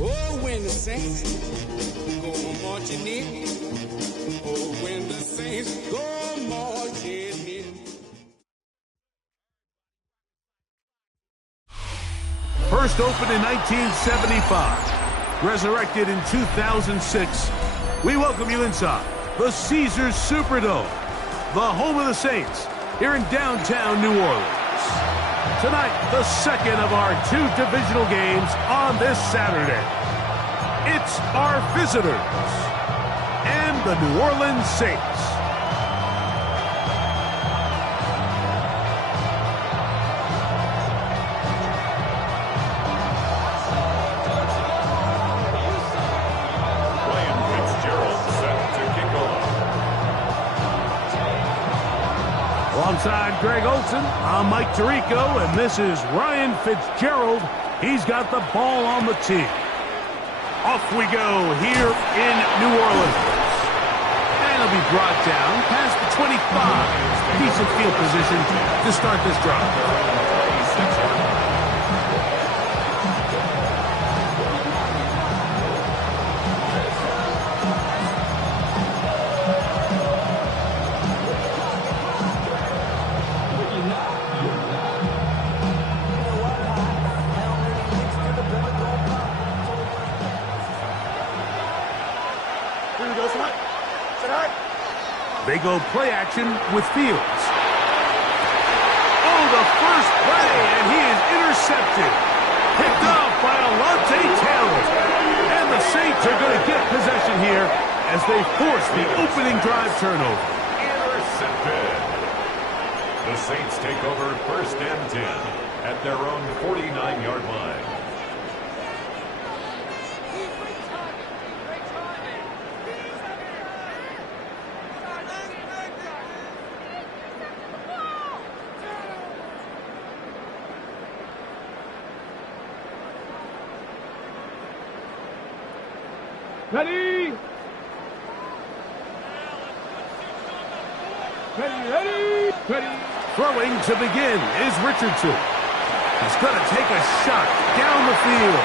Oh, when the saints go marching in. Oh, when the saints go marching in. First opened in 1975, resurrected in 2006. We welcome you inside the Caesars Superdome, the home of the Saints, here in downtown New Orleans. Tonight, the second of our two divisional games on this Saturday. It's our visitors and the New Orleans Saints. Alongside Greg Olson, I'm Mike Tirico, and this is Ryan Fitzgerald. He's got the ball on the tee. Off we go here in New Orleans. And it'll be brought down past the 25. Decent field position to start this drive. They go play action with Fields. Oh, the first play, and he is intercepted. Picked off by Alontae Taylor. And the Saints are going to get possession here as they force the opening drive turnover. Intercepted. The Saints take over first and 10 at their own 49-yard line. Ready? Ready. Throwing to begin is Richardson. He's going to take a shot down the field.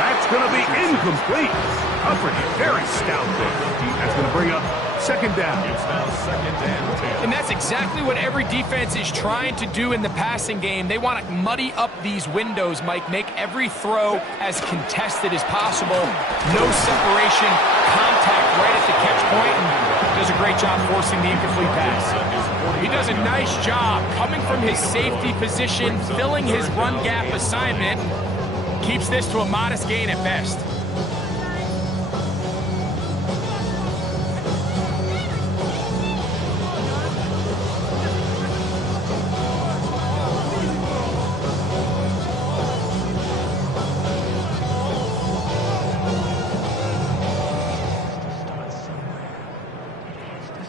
That's going to be incomplete. Coverage very stout there. That's going to bring up second down. It's now second and 10. And that's exactly what every defense is trying to do in the passing game. They want to muddy up these windows, Mike, make every throw as contested as possible. No separation, contact right at the catch point, and does a great job forcing the incomplete pass. He does a nice job coming from his safety position, filling his run gap assignment, keeps this to a modest gain at best.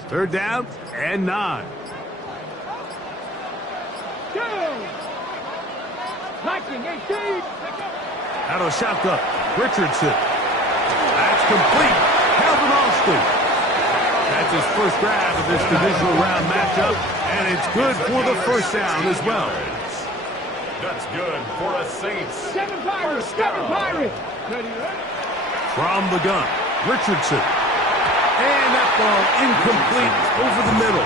Third down and 9. Out of shotgun, Richardson. That's complete. Calvin Austin. That's his first grab of this divisional round matchup, and it's good for the first down as well. That's good for the Saints. Seven Pirates. From the gun, Richardson. And that ball incomplete over the middle.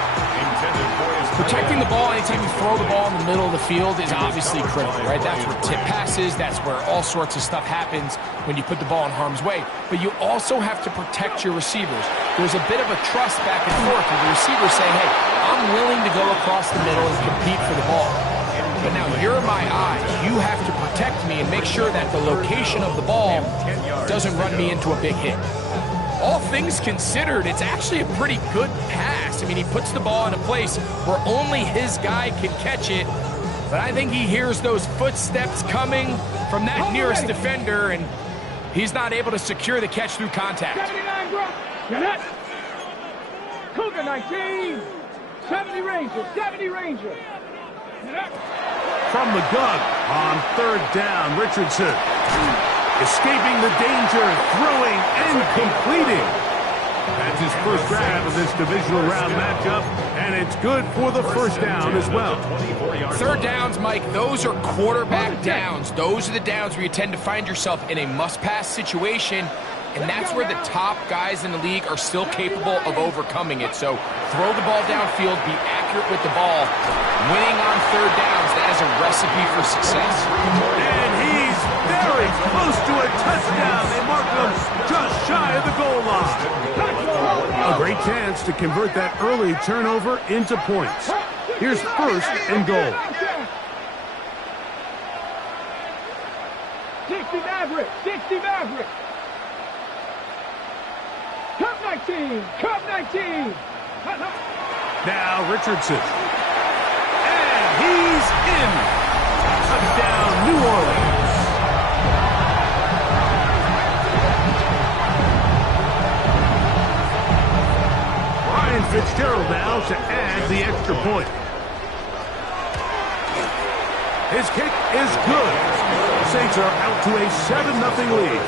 Protecting the ball anytime you throw the ball in the middle of the field is obviously critical, right? That's where tip passes, that's where all sorts of stuff happens when you put the ball in harm's way. But you also have to protect your receivers. there's a bit of a trust back and forth with the receiver saying, hey, I'm willing to go across the middle and compete for the ball. But now you're my eyes. You have to protect me and make sure that the location of the ball doesn't run me into a big hit. All things considered, it's actually a pretty good pass. I mean, he puts the ball in a place where only his guy can catch it. But I think he hears those footsteps coming from that nearest defender, and he's not able to secure the catch through contact. 79 drop. Get it. Cougar 19. 70 Ranger. 70 Ranger. From the gun on third down, Richardson escaping the danger, throwing and completing. That's his first grab of this divisional round matchup, and it's good for the first down as well. Third downs, Mike, those are quarterback downs. Those are the downs where you tend to find yourself in a must-pass situation, and that's where the top guys in the league are still capable of overcoming it. So throw the ball downfield, be accurate with the ball. Winning on third downs, that is a recipe for success. And he's very close to a touchdown. They mark him just shy of the goal line. A great chance to convert that early turnover into points. Here's first and goal. 60 Maverick. 60 Maverick. Cup 19. Cup 19. Now Richardson. And he's in. Touchdown, New Orleans. Ryan Fitzgerald now to add the extra point. His kick is good. The Saints are out to a 7-0 lead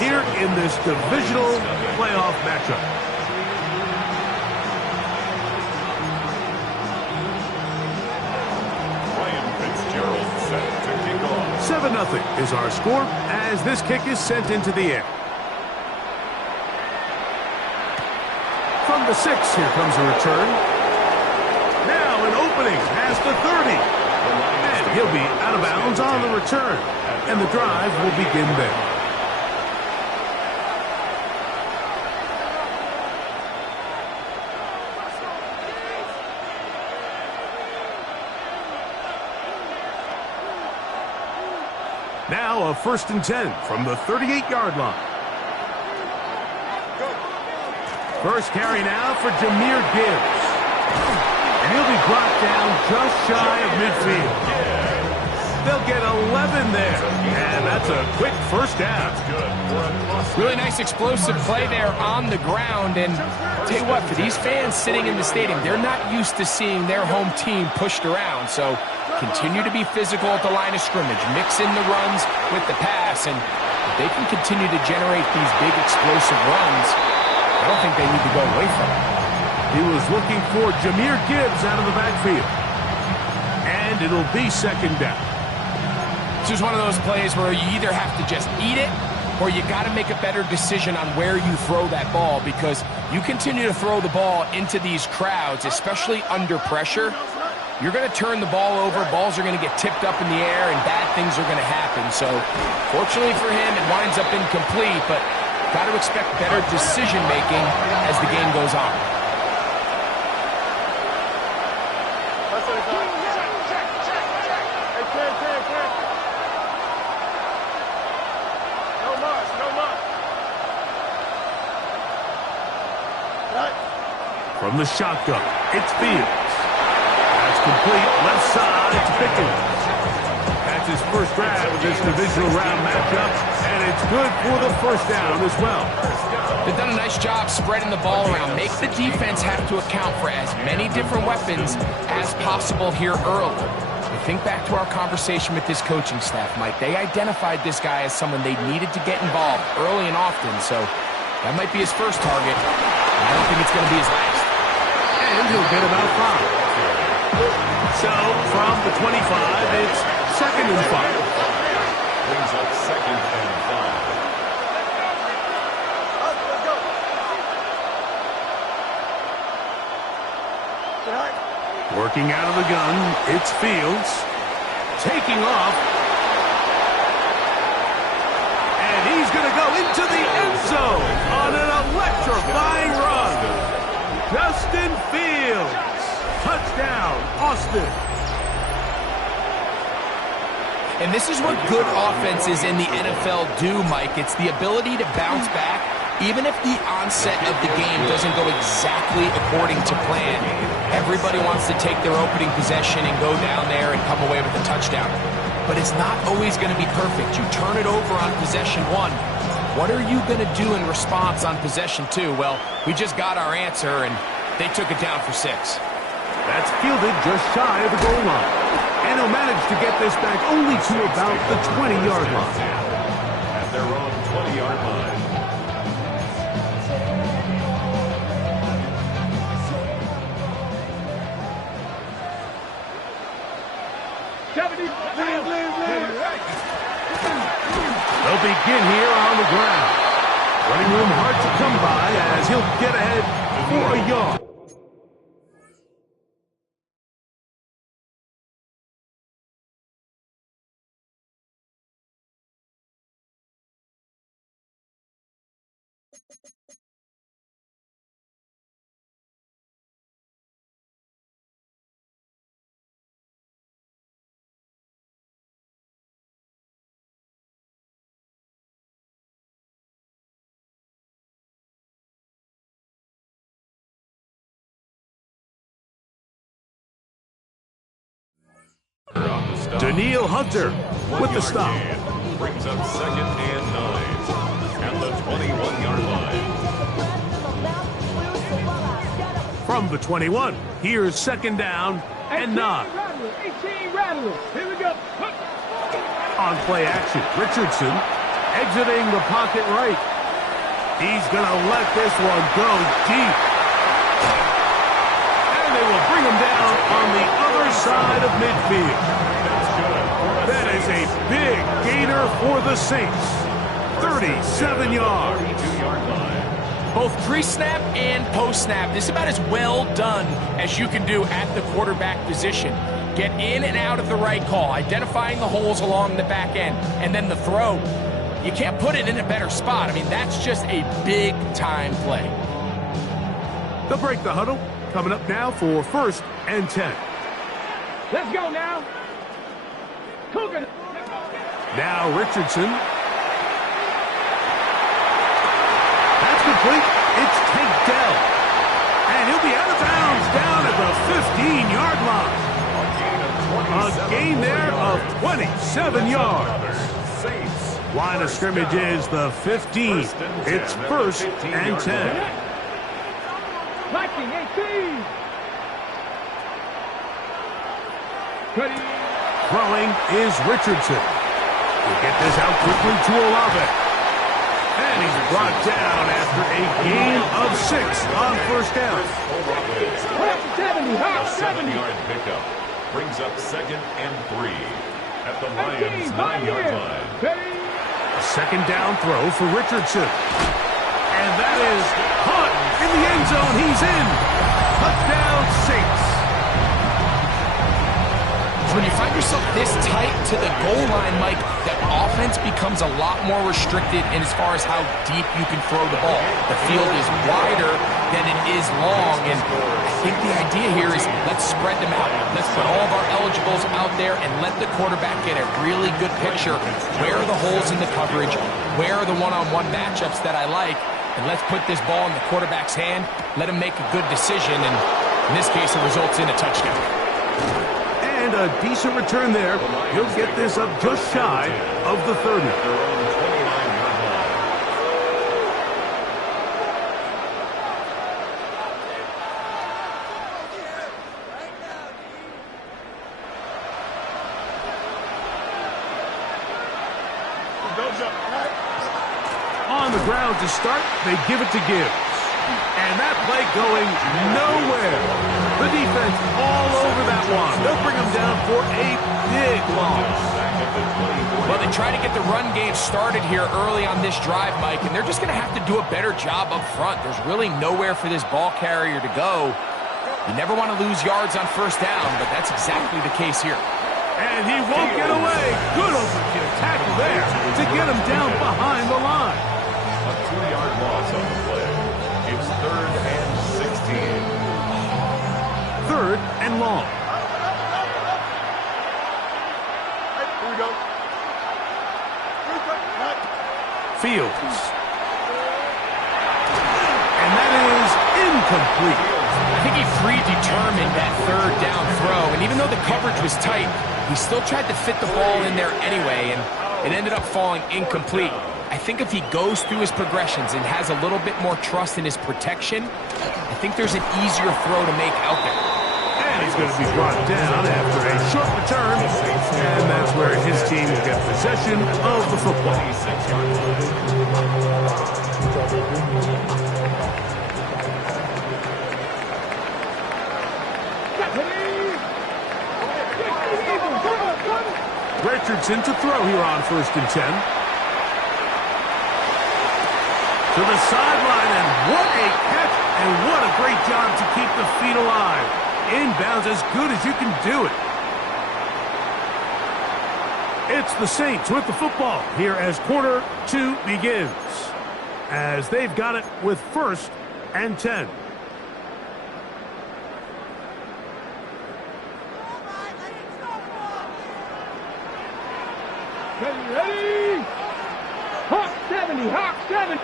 here in this divisional playoff matchup. Ryan Fitzgerald set to kick off. 7-0 is our score as this kick is sent into the air. From the 6, here comes a return. Now an opening past the 30. And he'll be out of bounds on the return. And the drive will begin there. Now a 1st and 10 from the 38-yard line. First carry now for Jahmyr Gibbs. And he'll be brought down just shy of midfield. They'll get 11 there. And that's a quick first down. Really nice explosive play there on the ground. And I'll tell you what, for these fans sitting in the stadium, they're not used to seeing their home team pushed around. So continue to be physical at the line of scrimmage. Mix in the runs with the pass. And if they can continue to generate these big explosive runs, I don't think they need to go away from it. He was looking for Jahmyr Gibbs out of the backfield. And it'll be second down. This is one of those plays where you either have to just eat it or you got to make a better decision on where you throw that ball, because you continue to throw the ball into these crowds, especially under pressure, you're going to turn the ball over, balls are going to get tipped up in the air, and bad things are going to happen. So fortunately for him, it winds up incomplete, but got to expect better decision-making as the game goes on. From the shotgun, it's Fields. That's complete, left side to Pickens. That's his first grab of this divisional round matchup, and it's good for the first down as well. They've done a nice job spreading the ball around. Make the defense have to account for as many different weapons as possible here early. But think back to our conversation with this coaching staff, Mike. They identified this guy as someone they needed to get involved early and often, so that might be his first target. I don't think it's going to be his last. And he'll get about 5. So, from the 25, it's 2nd and 5. Brings up 2nd and 5. Working out of the gun, it's Fields. Taking off. And he's going to go into the end zone on an electrifying run. Touchdown, Austin. And this is what good offenses in the NFL do, Mike. It's the ability to bounce back, even if the onset of the game doesn't go exactly according to plan. Everybody wants to take their opening possession and go down there and come away with a touchdown. But it's not always going to be perfect. You turn it over on possession 1. What are you going to do in response on possession 2? Well, we just got our answer, and they took it down for 6. That's fielded just shy of the goal line. And he'll manage to get this back only to about the 20-yard line. At their own 20-yard line. They'll begin here on the ground. Running room hard to come by as he'll get ahead for a yard. Daniil Hunter with the stop. Brings up 2nd and 9 at the 21-yard line. From the 21, here's 2nd down and 9. 18 rattlers. Here we go. On play action, Richardson exiting the pocket right. He's going to let this one go deep. And they will bring him down on the other side of midfield. That is a big gainer for the Saints. 37 yards. 32-yard line. Both pre-snap and post-snap, this is about as well done as you can do at the quarterback position. Get in and out of the right call, identifying the holes along the back end, and then the throw. You can't put it in a better spot. I mean, that's just a big-time play. They'll break the huddle. Coming up now for 1st and 10. Let's go now. Cougar. Now Richardson. That's complete. It's Tank Dell. And he'll be out of bounds down at the 15-yard line. A gain there of 27 yards. Line of scrimmage is the 15. It's 1st and 10. Viking 18. Cutting. Throwing is Richardson. He'll get this out quickly to Olave. And he's brought down after a gain of 6 on 1st down. 70. A 7-yard pickup brings up 2nd and 3 at the Lions' 9-yard line. 2nd down throw for Richardson. And that is caught in the end zone. He's in. Touchdown, Saints. When you find yourself this tight to the goal line, Mike, that offense becomes a lot more restricted in as far as how deep you can throw the ball. The field is wider than it is long, and I think the idea here is let's spread them out. Let's put all of our eligibles out there and let the quarterback get a really good picture. Where are the holes in the coverage? Where are the one-on-one matchups that I like? And let's put this ball in the quarterback's hand, let him make a good decision, and in this case, it results in a touchdown. And a decent return there. He'll get this up just shy of the 30. On the ground to start, they give it to Gibbs. And that play going nowhere. The defense all over that one. They'll bring him down for a big loss. Well, they try to get the run game started here early on this drive, Mike, and they're just going to have to do a better job up front. There's really nowhere for this ball carrier to go. You never want to lose yards on 1st down, but that's exactly the case here. And he won't get away. Good overkill tackle there to get him down behind the line. A 2-yard loss on the play. It's 3rd and 16. 3rd and long. Here we go. Fields. And that is incomplete. I think he predetermined that third down throw, and even though the coverage was tight, he still tried to fit the ball in there anyway, and it ended up falling incomplete. I think if he goes through his progressions and has a little bit more trust in his protection, I think there's an easier throw to make out there. And he's going to be brought down after a short return, and that's where his team will get possession of the football. Richardson to throw here on 1st and 10. To the sideline, and what a catch, and what a great job to keep the feet alive. Inbounds as good as you can do it. It's the Saints with the football here as quarter 2 begins, as they've got it with 1st and 10. Ready? Hawk 70, Hawk 70.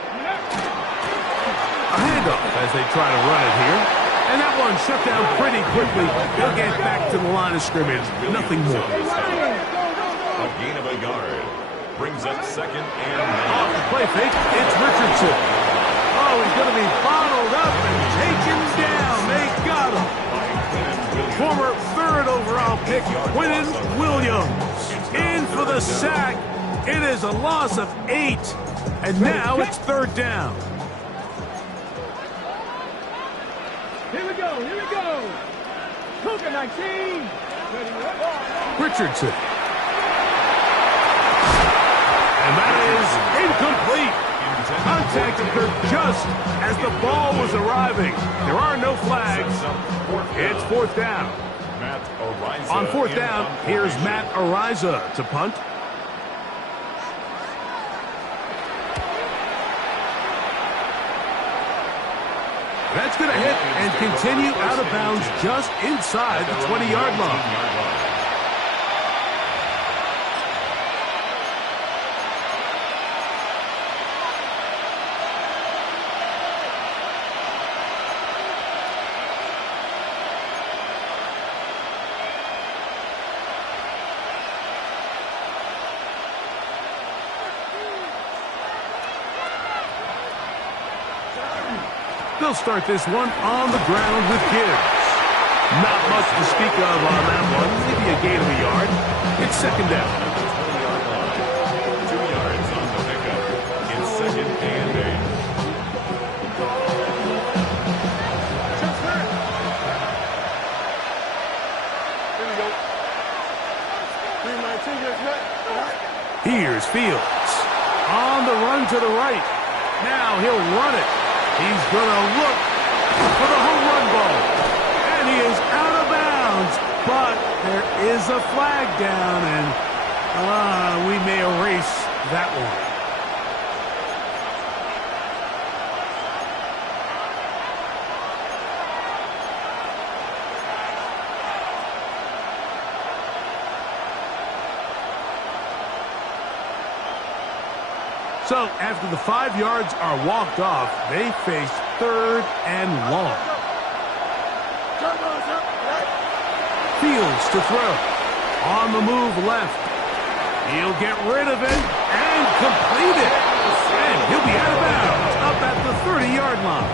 A handoff as they try to run it here. And that one shut down pretty quickly. They'll get back to the line of scrimmage. Nothing more. A gain of a yard. Brings up 2nd and 9. Off the play fake, it's Richardson. Oh, he's going to be bottled up and taken down. They got him. Former 3rd overall pick, Quinnen Williams. In for the sack. It is a loss of 8. And now it's 3rd down. Here we go, here we go. Cougar 19. Richardson. And that is incomplete. Contact occurred just as the ball was arriving. There are no flags. It's 4th down. On 4th down, here's Matt Ariza to punt. That's going to hit and continue out of bounds just inside the 20-yard line. They'll start this one on the ground with Gibbs. Not much to speak of on that one. Maybe a gain of a yard. It's 2nd down. 2 yards on the pickup. It's 2nd and 8. Here we go. 319, Here's Fields. On the run to the right. Now he'll run it. He's going to look for the home run ball. And he is out of bounds. But there is a flag down, and we may erase that one. So, after the 5 yards are walked off, they face 3rd and long. Fields to throw. On the move left. He'll get rid of it and complete it. And he'll be out of bounds up at the 30-yard line.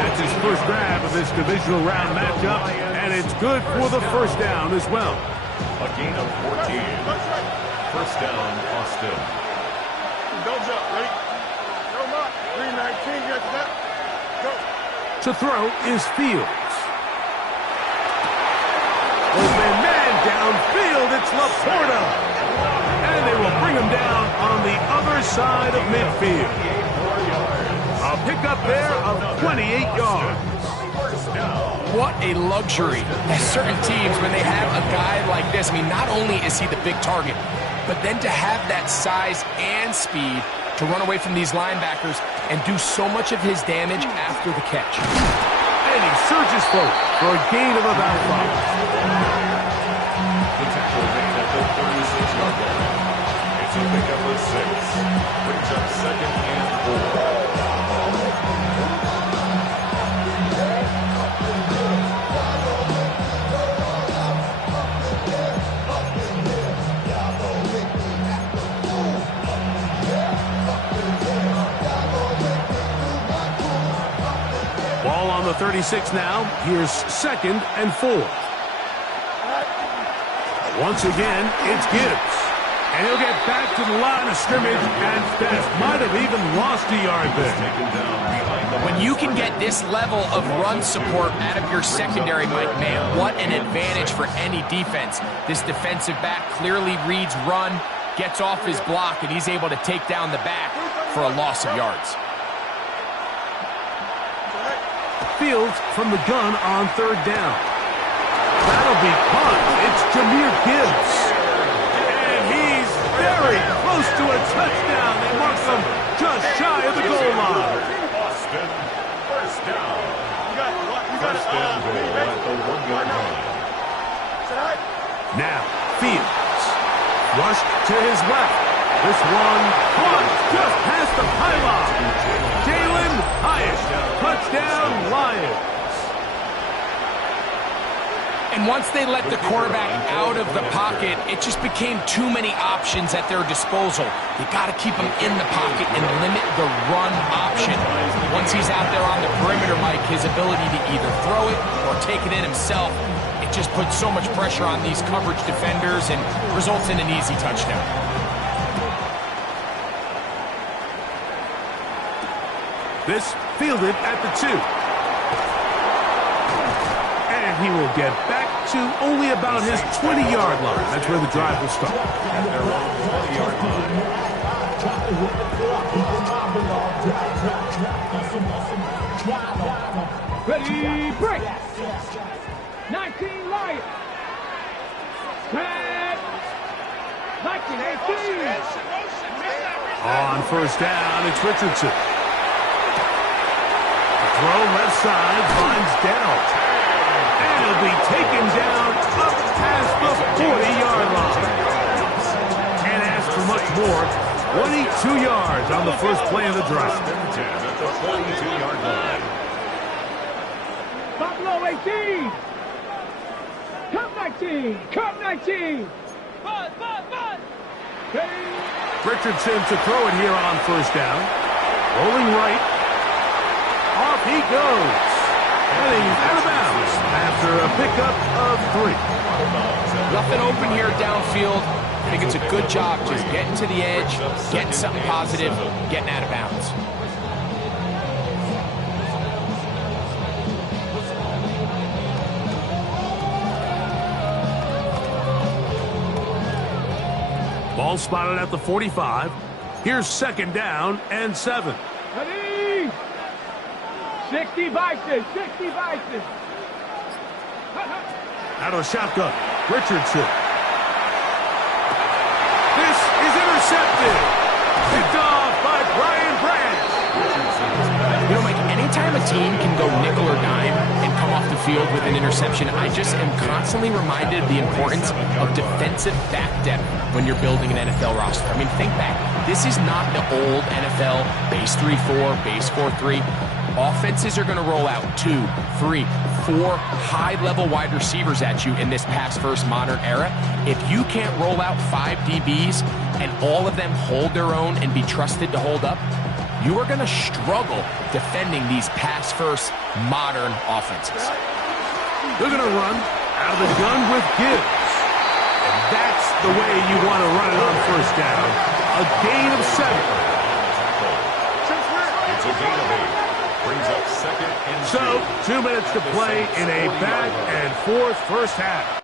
That's his first grab of this divisional round matchup, and it's good for the 1st down as well. A gain of 14. 1st down, Austin. Don't jump, ready? Throw him up. 319, get that. Go. To throw is Fields. Open man downfield, it's Laporta. And they will bring him down on the other side of midfield. A pickup there of 28 yards. What a luxury that certain teams, when they have a guy like this, I mean, not only is he the big target, but then to have that size and speed to run away from these linebackers and do so much of his damage after the catch. And he surges forward for a gain of about 5. The tackle made at the 36-yard line. It's a pickup of 6. Brings up 2nd and 4. Ball on the 36 now. Here's 2nd and 4. Once again, it's Gibbs. And he'll get back to the line of scrimmage and best. Might have even lost a yard there. When you can get this level of run support out of your secondary, Mike, man, what an advantage for any defense. This defensive back clearly reads run, gets off his block, and he's able to take down the back for a loss of yards. Fields from the gun on 3rd down. That'll be caught. It's Jahmyr Gibbs. And he's very close to a touchdown. They mark him just shy of the goal line. Boston, first down. First and goal at the 1-yard line. Now, Fields. Rushed to his left. This one caught just past the pylon. Jalen Hyatt. Touchdown, Lions. And once they let the quarterback out of the pocket, it just became too many options at their disposal. You got to keep him in the pocket and limit the run option. Once he's out there on the perimeter, Mike, his ability to either throw it or take it in himself, it just puts so much pressure on these coverage defenders and results in an easy touchdown. This fielded at the 2. And he will get back to only about his 20-yard line. That's where the drive will start. At their own 20-yard line. Ready, break. 19 Lions. 10. 19, 18. On 1st down, it's Richardson. Throw left side, finds Dell. And he'll be taken down up past the 40-yard line. Can't ask for much more. 22 yards on the first play of the drive. 10 at the 42-yard line. Buffalo 18. Cup 19. Cup 19. Buzz, buzz, buzz. Richardson to throw it here on 1st down. Rolling right. Off he goes. Heading out of bounds after a pickup of 3. Nothing open here downfield. I think it's a good job just getting to the edge, getting something positive, getting out of bounds. Ball spotted at the 45. Here's 2nd down and 7. Ready. 60 Bison. 60 Bison. Out of the shotgun, Richardson. This is intercepted. Picked off by Brian Branch. You know, Mike, anytime a team can go nickel or dime and come off the field with an interception, I just am constantly reminded of the importance of defensive back depth when you're building an NFL roster. I mean, think back. This is not the old NFL base 3-4, base 4-3. Offenses are going to roll out 2, 3, 4 high-level wide receivers at you in this pass-first modern era. If you can't roll out 5 DBs and all of them hold their own and be trusted to hold up, you are going to struggle defending these pass-first modern offenses. They're going to run out of the gun with Gibbs. And that's the way you want to run it on 1st down. A gain of 7. It's a gain of 8. Brings up 2nd and 2. So, 2 minutes to play in a back-and-forth first half.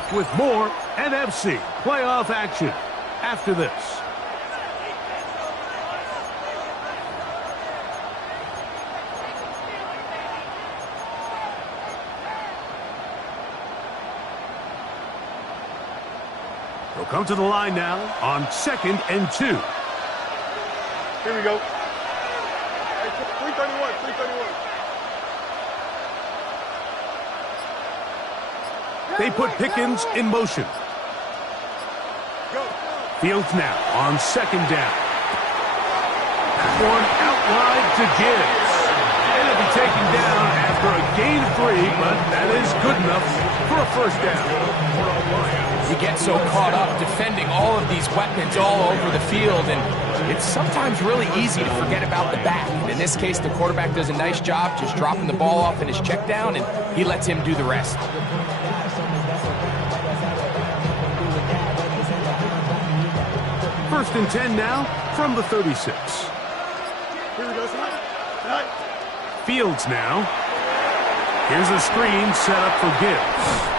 back with more NFC playoff action after this. They'll come to the line now on 2nd and 2. Here we go. Hey, 331, 331. They put Pickens in motion. Fields now on 2nd down. One out wide to Gibbs. And it'll be taken down after a gain of 3, but that is good enough for a first down. You get so caught up defending all of these weapons all over the field, and it's sometimes really easy to forget about the back. And in this case, the quarterback does a nice job just dropping the ball off in his check down, and he lets him do the rest. First and 10 now from the 36. Here we go, son. Fields now. Here's a screen set up for Gibbs.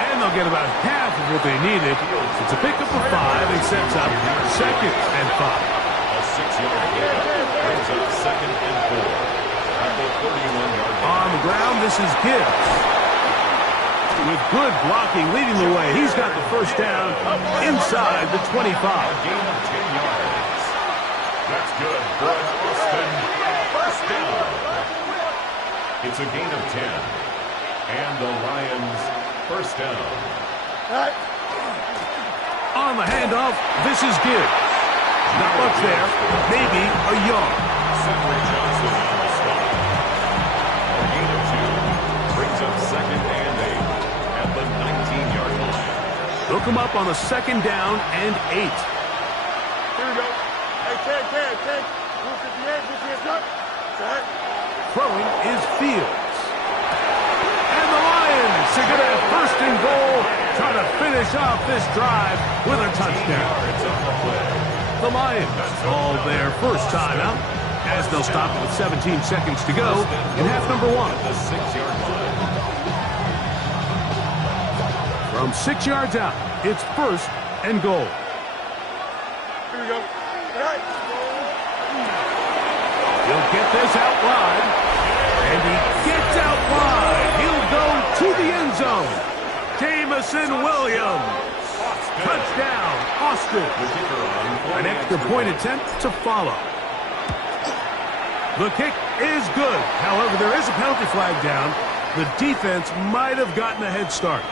And they'll get about half of what they needed. It's a pickup of 5 and sets up 2nd and 5. A 6-yard pickup brings up 2nd and 4 at the 31-yard line. On the ground, this is Gibbs. With good blocking leading the way, he's got the first down inside the 25. A gain of 10 yards. That's good for Austin. First down. It's a gain of 10. And the Lions first down. On the handoff, this is Gibbs. Not much there, maybe a yard. Several Johnson on the spot. A gain of 2 brings up 2nd and 8 at the 19-yard line. Hook him up on a 2nd down and 8. Here we go. Hey, Ted. 158, 58, up. Set. Throwing is Fields. And the Lions are going to have 1st and goal, trying to finish off this drive with a touchdown. The Lions call their first timeout, as they'll stop with 17 seconds to go in half number 1. The 6-yard line. From 6 yards out, it's 1st and goal. Here we go. He'll get this out wide. And he gets out wide. He'll go to the end zone. Jamison Williams. Touchdown, Austin. An extra point attempt to follow. The kick is good. However, there is a penalty flag down. The defense might have gotten a head start.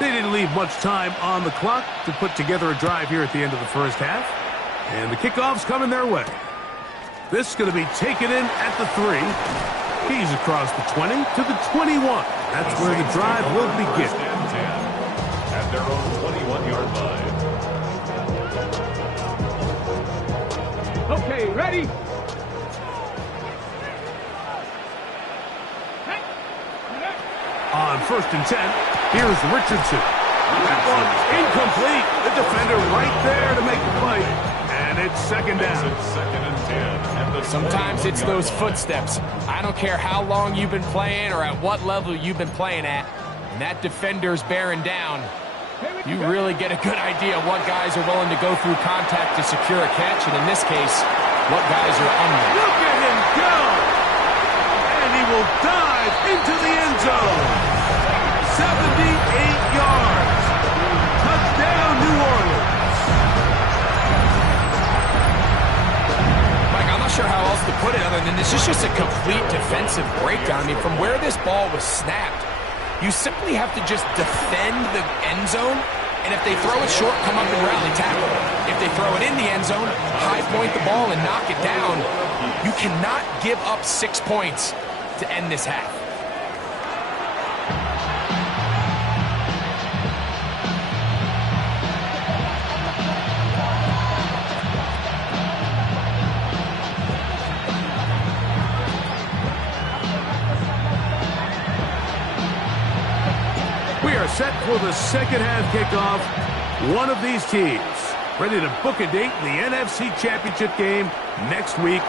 They didn't leave much time on the clock to put together a drive here at the end of the first half. And the kickoff's coming their way. This is going to be taken in at the 3. He's across the 20 to the 21. That's where the drive will begin. First and 10 at their own 21-yard line. Okay, ready? On 1st and 10, here's Richardson. That one's incomplete. The defender right there to make the play. And it's 2nd down. It's 2nd and 10. And Sometimes it's those footsteps. I don't care how long you've been playing or at what level you've been playing at. And that defender's bearing down. You really get a good idea of what guys are willing to go through contact to secure a catch. And in this case, what guys are under. Look at him go! And he will dive into the end zone. 78 yards. Touchdown, New Orleans. Mike, I'm not sure how else to put it other than this is just a complete defensive breakdown. I mean, from where this ball was snapped, you simply have to just defend the end zone. And if they throw it short, come up and rally tackle. If they throw it in the end zone, high point the ball and knock it down. You cannot give up 6 points to end this half. We are set for the second half kickoff. One of these teams ready to book a date in the NFC Championship game next week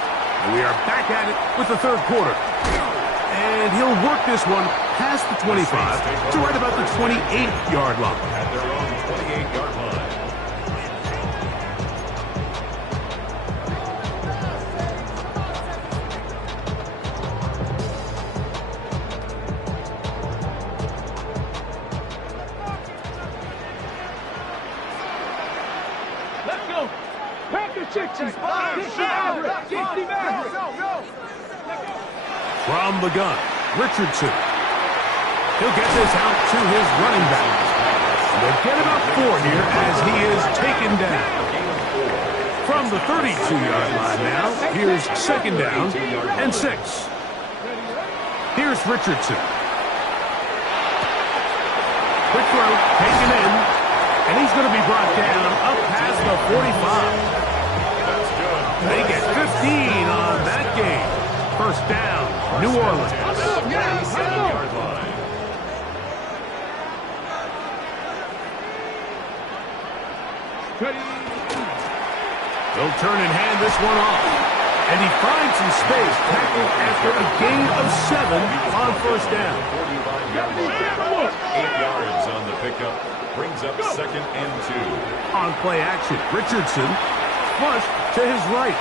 And we are back at it with the third quarter. And he'll work this one past the 25 to right about the 28-yard line. At their own 28-yard line. Let's go. Packers 60. 60 Maverick. 60 Maverick. From the gun, Richardson. He'll get this out to his running back. They'll get about 4 here as he is taken down. From the 32-yard line now, here's second down and 6. Here's Richardson. Quick throw, taken in, and he's going to be brought down up past the 45. That's good. They get 15 on that game. First down, New Orleans. 47-yard line. He'll turn and hand this one off. And he finds some space, tackled after a gain of 7 on first down. 45-yard line. 8 yards on the pickup. Brings up second and 2. On play action, Richardson flushed to his right.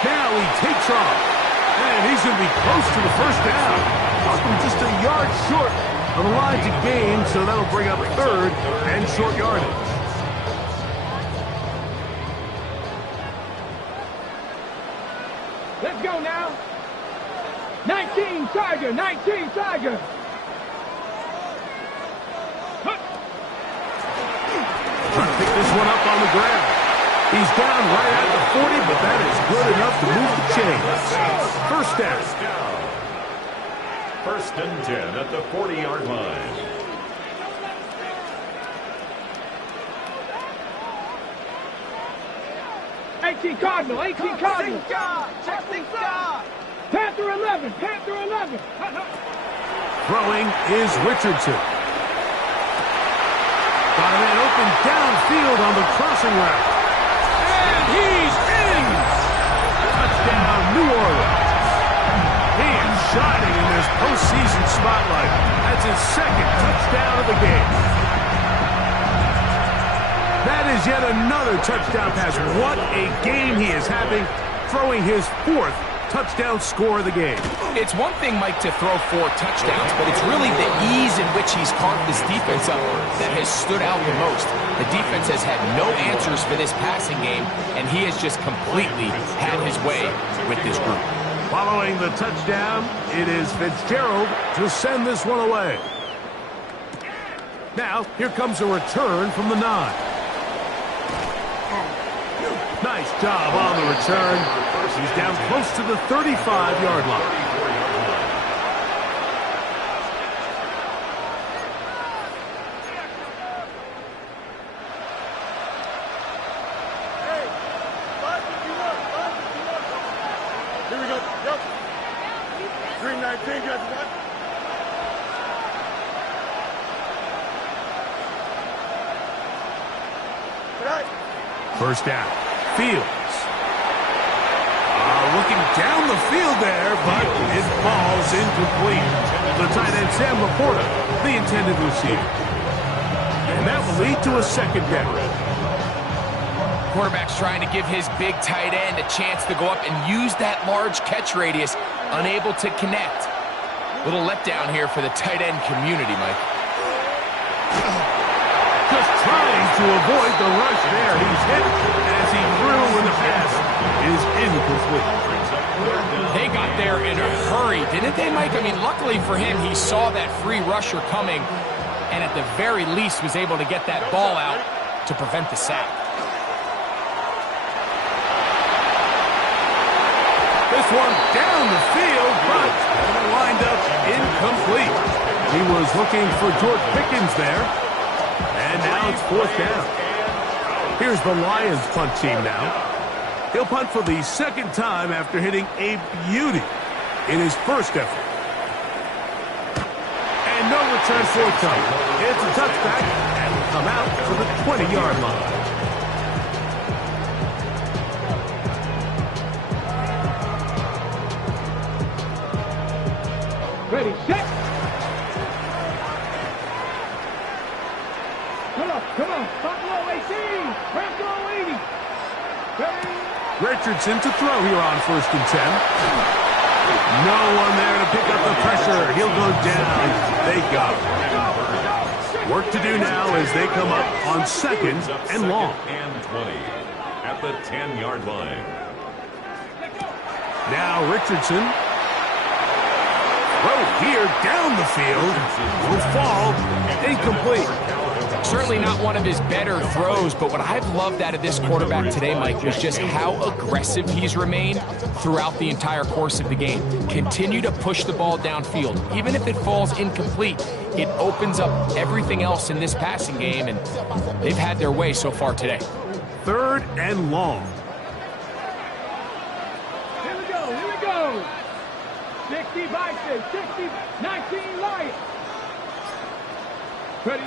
Now he takes off. And he's going to be close to the first down. From just a yard short of the line to gain, so that'll bring up third and short yardage. Let's go now. 19 Tiger. 19 Tiger. Trying to pick this one up on the ground. He's down right at the 40, but that is good enough to move the chains. First down. First and 10 at the 40-yard line. Cardinal. 18 Cardinal. Panther 11. Panther 11. Throwing is Richardson. Got a man open downfield on the crossing route. And he's in! Touchdown, New Orleans. He is shining in this postseason spotlight. That's his second touchdown of the game. That is yet another touchdown pass. What a game he is having, throwing his 4th touchdown score of the game. It's one thing, Mike, to throw 4 touchdowns, but it's really the ease in which he's carved this defense up that has stood out the most. The defense has had no answers for this passing game, and he has just completely had his way with this group. Following the touchdown, it is Fitzgerald to send this one away. Now, here comes a return from the 9. Nice job on the return. He's down close to the 35-yard line. Here we go. Yep. 319, guys. What? First down. Fields. Looking down the field there, but it falls incomplete. The tight end, Sam Laporta, the intended receiver. And that will lead to a second down. Quarterback's trying to give his big tight end a chance to go up and use that large catch radius, unable to connect. Little letdown here for the tight end community, Mike. Just trying to avoid the rush there. He's hit as he threw when the pass is incomplete. They got there in a hurry, didn't they, Mike? I mean, luckily for him, he saw that free rusher coming and at the very least was able to get that ball out to prevent the sack. This one down the field, but lined up incomplete. He was looking for George Pickens there. And now it's 4th down. Here's the Lions punt team now. He'll punt for the second time after hitting a beauty in his first effort. And no return forthcoming. It's a touchback and will come out for the 20-yard line. Come on. Buffalo 18. Buffalo 80. Ready? Richardson to throw here on 1st and 10. No one there to pick up the pressure. He'll go down. They got him. Work to do now as they come up on 2nd and long. And 20 at the 10-yard line. Now Richardson. Throw here down the field. Will fall. Incomplete. Certainly not one of his better throws, but what I've loved out of this quarterback today, Mike, was just how aggressive he's remained throughout the entire course of the game. Continue to push the ball downfield. Even if it falls incomplete, it opens up everything else in this passing game, and they've had their way so far today. 3rd and long. Here we go. 60 Vikings, 60, 19 Lions. Ready?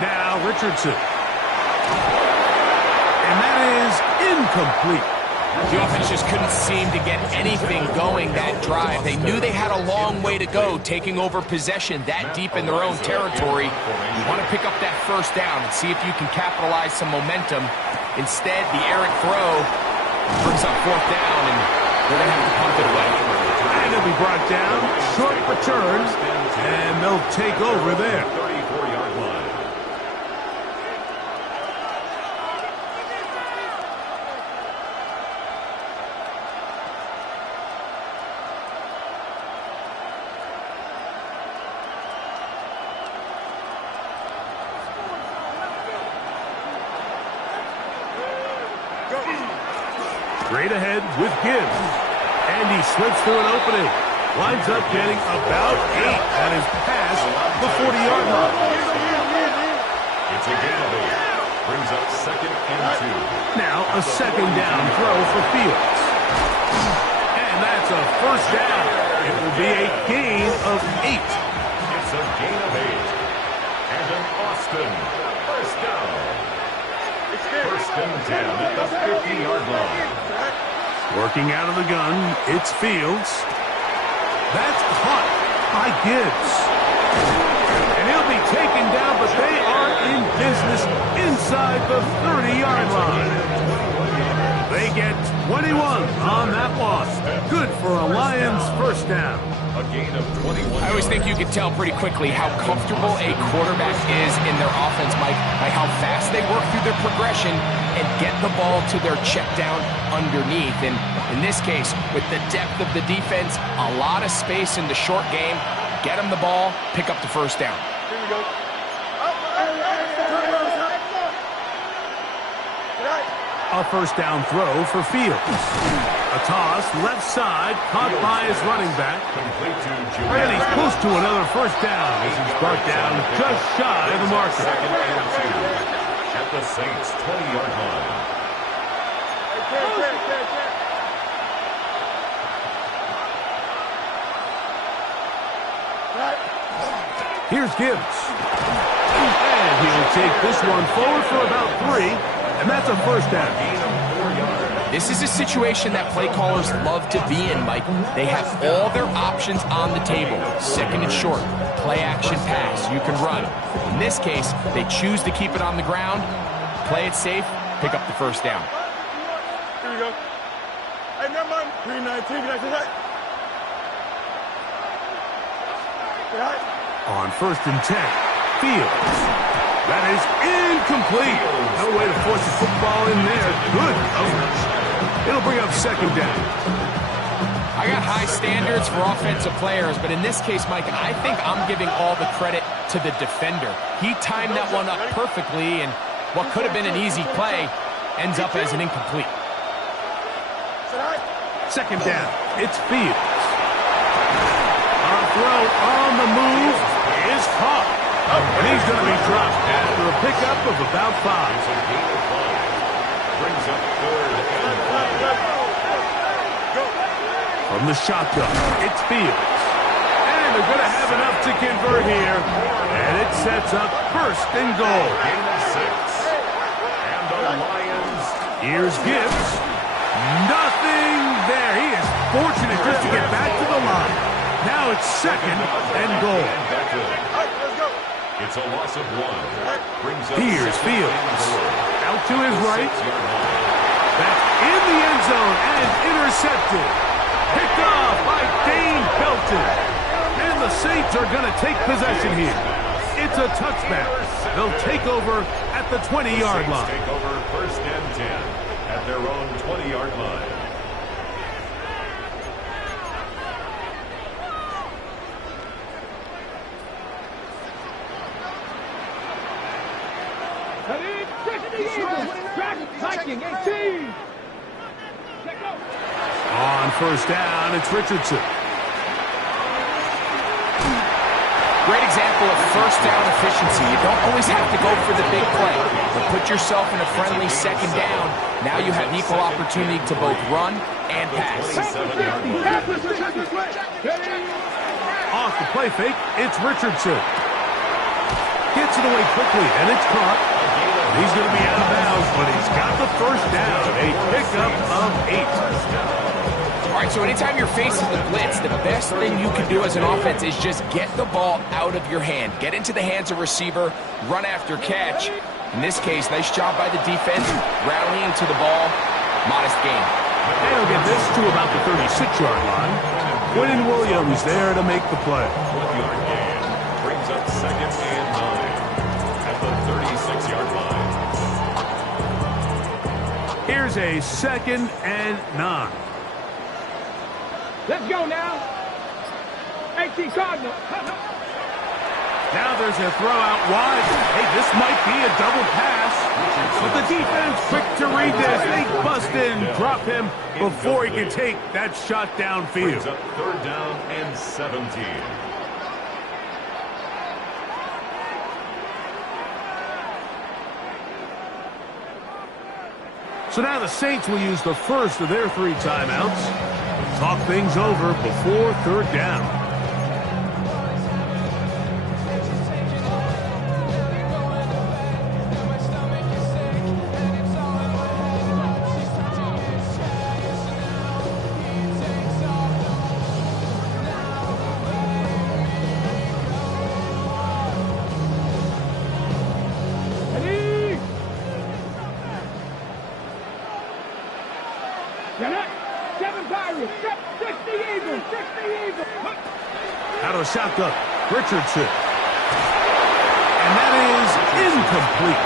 Now Richardson. And that is incomplete. The offense just couldn't seem to get anything going that drive. They knew they had a long way to go, taking over possession that deep in their own territory. You want to pick up that 1st down and see if you can capitalize some momentum. Instead, the errant throw brings up 4th down, and they're going to have to punt it away. And it'll be brought down, short return, and they'll take over there. 34-yard line. Straight ahead with Gibbs. And he slips through an opening. Winds up getting about 8 at his pass, the 40-yard line. It's a gain of 8. Brings up 2nd and 2. Now a 2nd down throw for Fields. And that's a 1st down. It will be a gain of 8. It's a gain of 8. And an Austin 1st down. 1st and 10 at the 50-yard line. Working out of the gun, it's Fields. That's caught by Gibbs. And he'll be taken down, but they are in business inside the 30-yard line. They get 21 on that one. Good for a Lions 1st down. A gain of 21. I always think you can tell pretty quickly how comfortable a quarterback is in their offense, Mike, by how fast they work through their progression and get the ball to their check down underneath. And in this case, with the depth of the defense, a lot of space in the short game, get them the ball, pick up the 1st down. Here we go. A 1st down throw for Fields. A toss, left side, caught by his running back. Complete to And he's close to another 1st down as he's brought down just shy of the marker. 2nd and 2 at the Saints' 20-yard line. Here's Gibbs. And he'll take this one forward for about 3, and that's a 1st down. This is a situation that play callers love to be in, Mike. They have all their options on the table. 2nd and short, play action pass, you can run. In this case, they choose to keep it on the ground, play it safe, pick up the 1st down. Here we go. Hey, never mind. 319, can I say that? On 1st and 10, Fields. That is incomplete. No way to force the football in there. Good coverage. It'll bring up 2nd down. I got high standards for offensive players, but in this case, Mike, I think I'm giving all the credit to the defender. He timed that one up perfectly, and what could have been an easy play ends up as an incomplete. 2nd down. It's Fields. A throw on the move is caught. And he's going to be dropped after a pickup of about 5. It's a gain of 5. Brings up 3rd and 5. From the shotgun, it's Fields. And they're going to have enough to convert here. And it sets up 1st and goal. Gain of 6. And the Lions. Here's Gibbs. Nothing there. He is fortunate just to get back to the line. Now it's 2nd and goal. It's a loss of 1. Brings up Here's Fields. Out to his right. 6-yard line. That's in the end zone and intercepted. Picked off by Dane Belton. And the Saints are going to take possession here. It's a touchback. They'll take over at the 20-yard line. Take over 1st and 10 at their own 20-yard line. Viking 18. On 1st down, it's Richardson. Great example of 1st down efficiency. You don't always have to go for the big play, but put yourself in a friendly 2nd down. Now you have equal opportunity to both run and pass. Off the play fake, it's Richardson. Gets it away quickly, and it's caught. He's going to be out of bounds, but he's got the 1st down. A pickup of 8. All right, so anytime you're facing the blitz, the best thing you can do as an offense is just get the ball out of your hand. Get into the hands of receiver, run after catch. In this case, nice job by the defense, rallying to the ball. Modest gain. And he'll get this to about the 36-yard line. Quinn Williams there to make the play. 1-yard gain. Brings up 2nd and 9 at the 36-yard line. Here's a 2nd and 9. Let's go now. 18 Cardinal. Now there's a throw out wide. Hey, this might be a double pass. But the defense quick to read this. They bust in, drop him before he can take that shot downfield. Brings up 3rd down and 17. So now the Saints will use the first of their 3 timeouts. Talk things over before 3rd down. Out of shotgun, Richardson. And that is incomplete.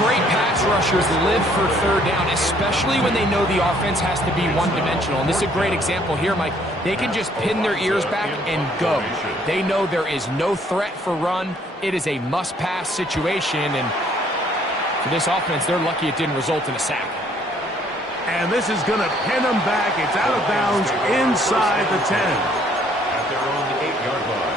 Great pass rushers live for 3rd down, especially when they know the offense has to be one-dimensional. And this is a great example here, Mike. They can just pin their ears back and go. They know there is no threat for run. It is a must-pass situation. And for this offense, they're lucky it didn't result in a sack. And this is going to pin them back. It's out of bounds inside the 10. At their own 8-yard line.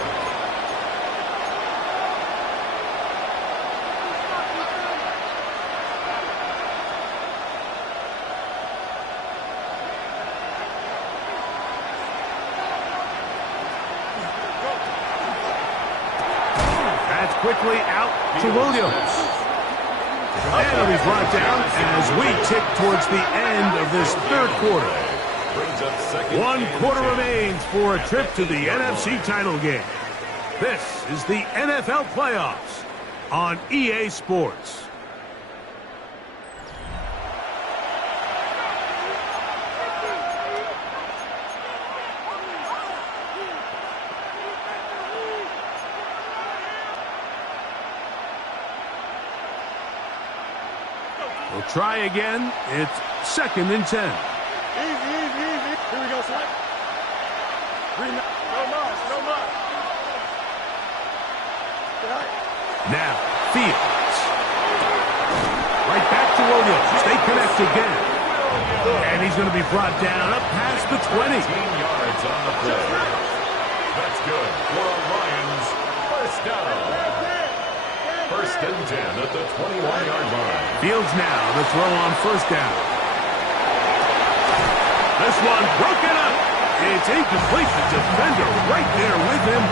That's quickly out to Williams. And he'll be brought down as we tick towards the end of this 3rd quarter. 1 quarter remains for a trip to the NFC title game. This is the NFL playoffs on EA Sports. We'll try again. It's 2nd and 10. Easy. Here we go, son. No more. Now, Fields. Right back to Williams. They connect again. And he's going to be brought down up past the 20. 18 yards on the play. That's good for a Lions 1st down. 1st and 10 at the 21-yard line. Fields now to throw on 1st down. This one broken up. It's incomplete. The defender right there with him.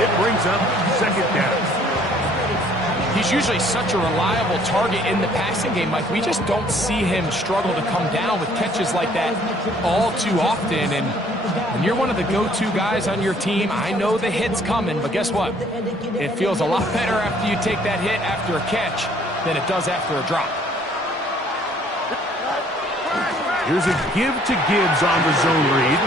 It brings up 2nd down. He's usually such a reliable target in the passing game, Mike. We just don't see him struggle to come down with catches like that all too often. And When you're one of the go-to guys on your team, I know the hit's coming, but guess what? It feels a lot better after you take that hit after a catch than it does after a drop. Here's a give to Gibbs on the zone read.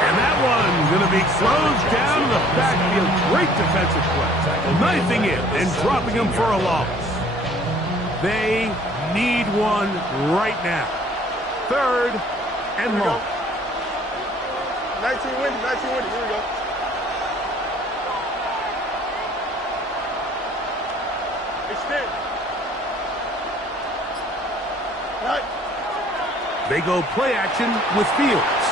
And that one going to be closed down in the backfield. Great defensive play. Knifing it and dropping him for a loss. They need one right now. 3rd and long. 19 winning, 19 winning. Here we go. Extend. Right. They go play action with Fields.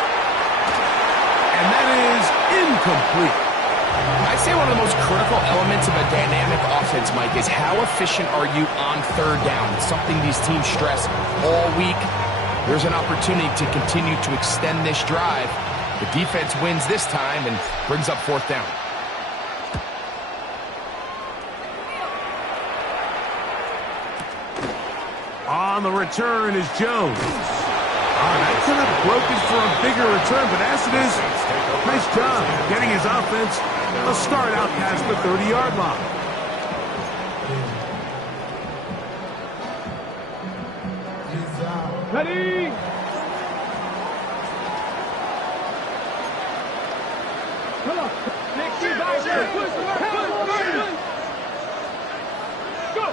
And that is incomplete. I'd say one of the most critical elements of a dynamic offense, Mike, is how efficient are you on 3rd down? It's something these teams stress all week. There's an opportunity to continue to extend this drive. The defense wins this time and brings up 4th down. On the return is Jones. That could have broken for a bigger return, but as it is, nice job getting his offense a start out past the 30-yard line. Ready? Come on. Next year, guys. Go.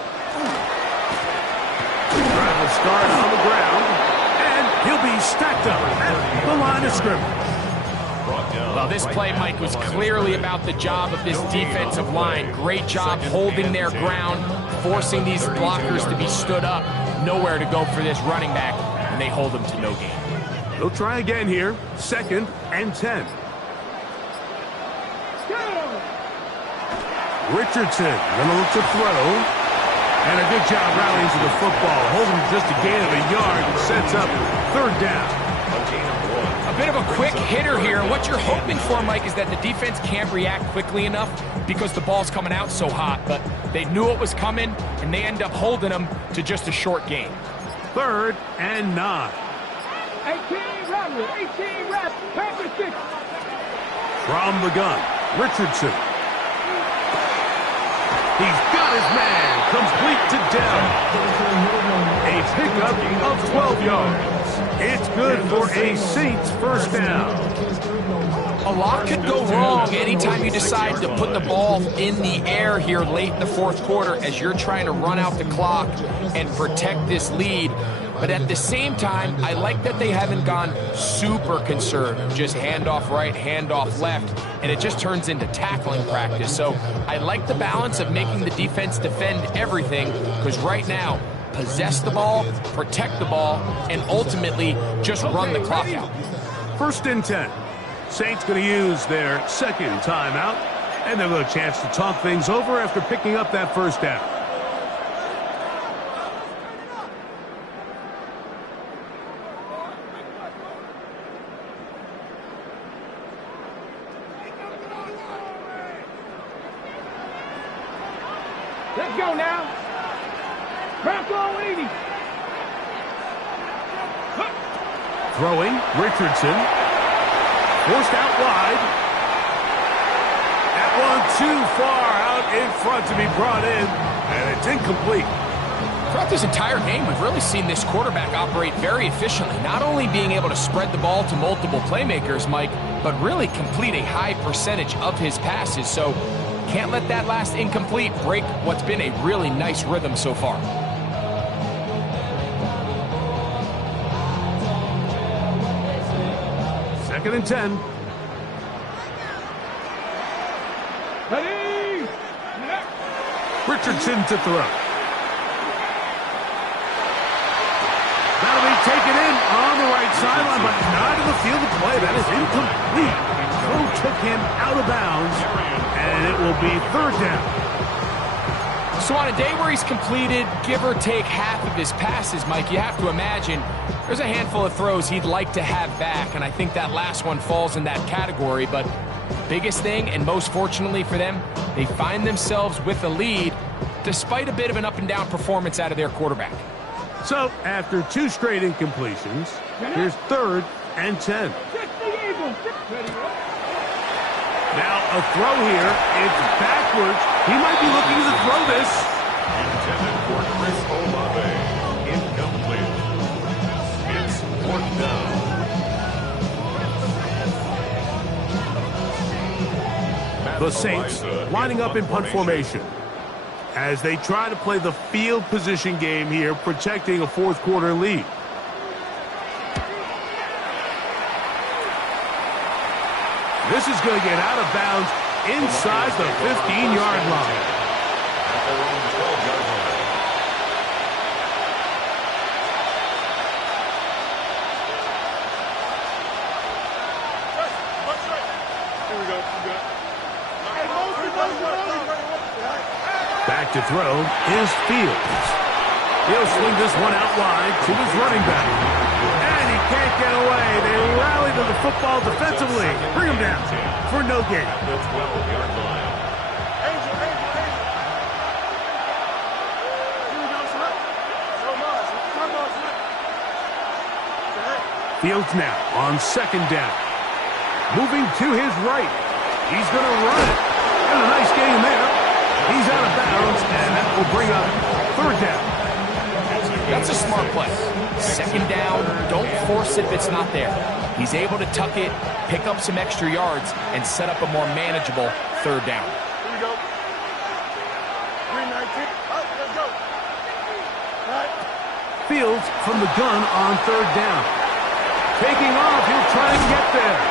Drive will start on the ground, and he'll be stacked up at the line of scrimmage. Well, this play, Mike, was clearly about the job of this defensive line. Great job holding their ground, forcing these blockers to be stood up. Nowhere to go for this running back, and they hold him to no gain. They'll try again here. 2nd and 10. Richardson gonna look to throw. And a good job rallying to the football. Holding just a gain of a yard and sets up 3rd down. A bit of a quick hitter here. What you're hoping for, Mike, is that the defense can't react quickly enough because the ball's coming out so hot. But they knew it was coming, and they end up holding them to just a short gain. 3rd and 9. 18 Rattler, 18 Rattler, Packers 6. From the gun, Richardson. He's got his man. Complete to Dell. A pickup of 12 yards. It's good for a Saints 1st down. A lot could go wrong anytime you decide to put the ball in the air here late in the 4th quarter as you're trying to run out the clock and protect this lead. But at the same time, I like that they haven't gone super conservative. Just handoff right, handoff left, and it just turns into tackling practice. So I like the balance of making the defense defend everything, because right now, possess the ball, protect the ball, and ultimately just run the clock out. 1st and 10. Saints going to use their 2nd timeout, and they'll have a chance to talk things over after picking up that 1st down. Let's go now. Bronco 80. Throwing, Richardson. Forced out wide. That one too far out in front to be brought in, and it's incomplete. Throughout this entire game, we've really seen this quarterback operate very efficiently, not only being able to spread the ball to multiple playmakers, Mike, but really complete a high percentage of his passes. So can't let that last incomplete break what's been a really nice rhythm so far. Second and 10. Ready? Richardson to throw. That'll be taken in on the right sideline, but not in the field of play. That is incomplete. Throw took him out of bounds, and it will be 3rd down. So on a day where he's completed, give or take half of his passes, Mike, you have to imagine there's a handful of throws he'd like to have back, and I think that last one falls in that category. But biggest thing, and most fortunately for them, they find themselves with a lead despite a bit of an up-and-down performance out of their quarterback. So after 2 straight incompletions, here's 3rd and 10. 68 Now a throw here. It's backwards. He might be looking to throw this. Intended for Chris Olave. Incomplete. It's fourth down. The Saints lining up in punt formation as they try to play the field position game here, protecting a fourth quarter lead. This is going to get out of bounds inside the 15-yard line. At their own 12-yard line. Here we go. Back to throw is Fields. He'll swing this one out wide to his running back. And he can't get away. They rally to the football defensively. Bring him down for no gain. At the 12-yard line. Angel. Here we go, son. So much. Come on, son. Fields now on second down. Moving to his right. He's going to run it. And a nice game there. He's out of bounds, and that will bring up third down. That's a smart play. Second down, don't force it if it's not there. He's able to tuck it, pick up some extra yards, and set up a more manageable third down. Here we go. 319. Let's go. Right. Fields from the gun on third down. Taking off, he'll try and get there.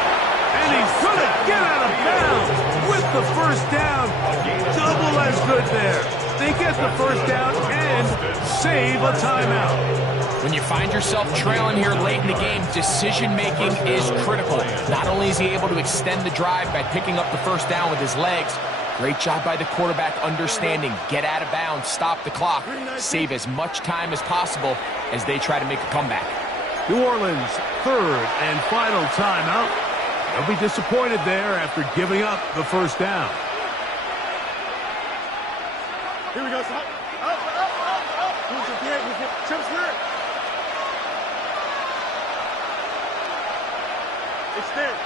And he's going to get out of bounds with the first down. Double as good there. They get the first down and save a timeout. When you find yourself trailing here late in the game, decision-making is critical. Not only is he able to extend the drive by picking up the first down with his legs, great job by the quarterback understanding, get out of bounds, stop the clock, save as much time as possible as they try to make a comeback. New Orleans' third and final timeout. They'll be disappointed there after giving up the first down. Here we go, son. Up. Who's the kid? Chips here. Extend.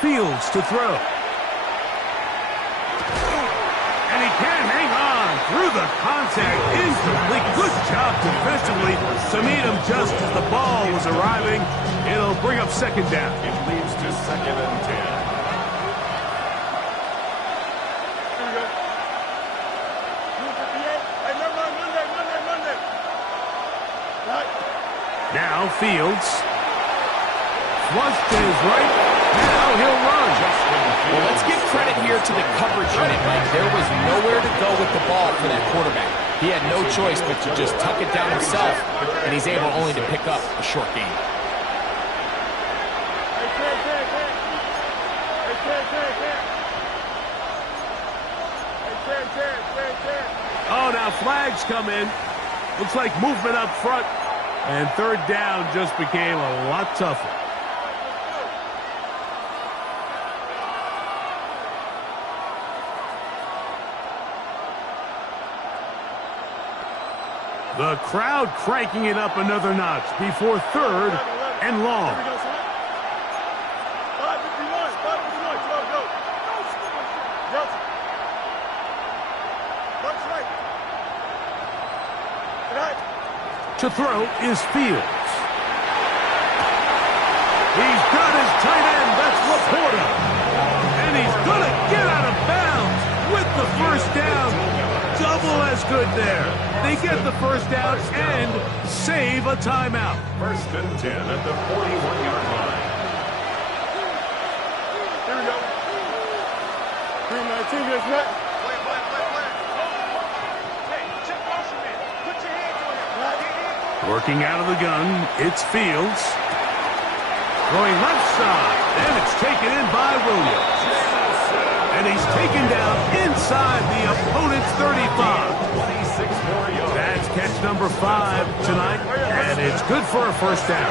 Fields to throw. And he can hang on through the contact. Incomplete. Good job defensively to meet him just as the ball was arriving. It'll bring up second down. It leads to second and 10. Now Fields. Flush to his right. Now he'll run. Well, let's give credit here to the coverage unit, Mike. There was nowhere to go with the ball for that quarterback. He had no choice but to just tuck it down himself, and he's able only to pick up a short gain. Oh, now flags come in. Looks like movement up front. And third down just became a lot tougher. The crowd cranking it up another notch before third and long. To throw is Fields. He's got his tight end, that's Laporta. And he's going to get out of bounds with the first down. Double as good there. They get the first down and save a timeout. First and 10 at the 41-yard line. Here we go. 319 minutes left. Working out of the gun, it's Fields. Throwing left side, and it's taken in by Williams. And he's taken down inside the opponent's 35. 26 more yards. That's catch number 5 tonight, and it's good for a first down.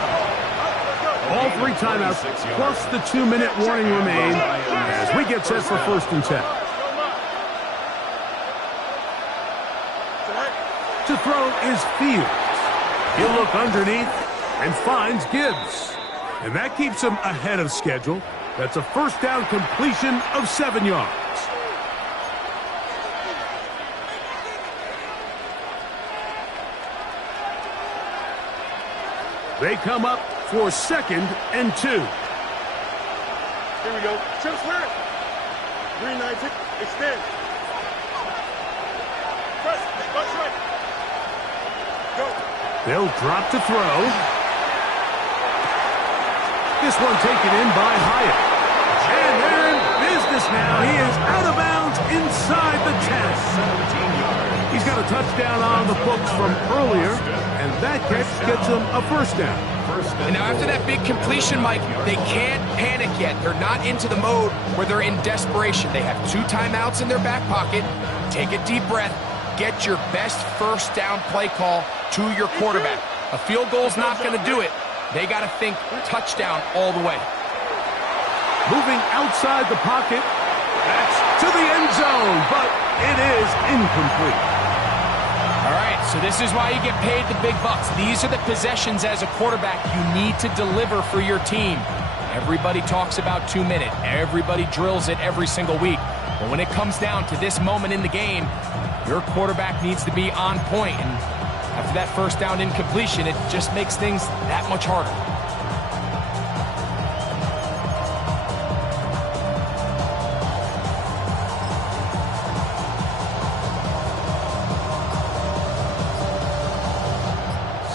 All 3 timeouts, plus the 2-minute warning remain as we get set for first and 10. To throw is Fields. He'll look underneath and finds Gibbs. And that keeps him ahead of schedule. That's a first down completion of 7 yards. They come up for 2nd and 2. Here we go. Chip swear. Green 19. Extend. Press. Watch right. Go. They'll drop to throw. This one taken in by Hyatt. And they're in business now. He is out of bounds inside the 10. He's got a touchdown on the books from earlier, and that catch gets him a first down. And now after that big completion, Mike, they can't panic yet. They're not into the mode where they're in desperation. They have 2 timeouts in their back pocket. Take a deep breath. Get your best first down play call to your quarterback. A field goal's not going to do it. They got to think touchdown all the way. Moving outside the pocket. That's to the end zone, but it is incomplete. All right, so this is why you get paid the big bucks. These are the possessions as a quarterback you need to deliver for your team. Everybody talks about 2 minutes. Everybody drills it every single week. But when it comes down to this moment in the game, your quarterback needs to be on point. And after that first down incompletion, it just makes things that much harder.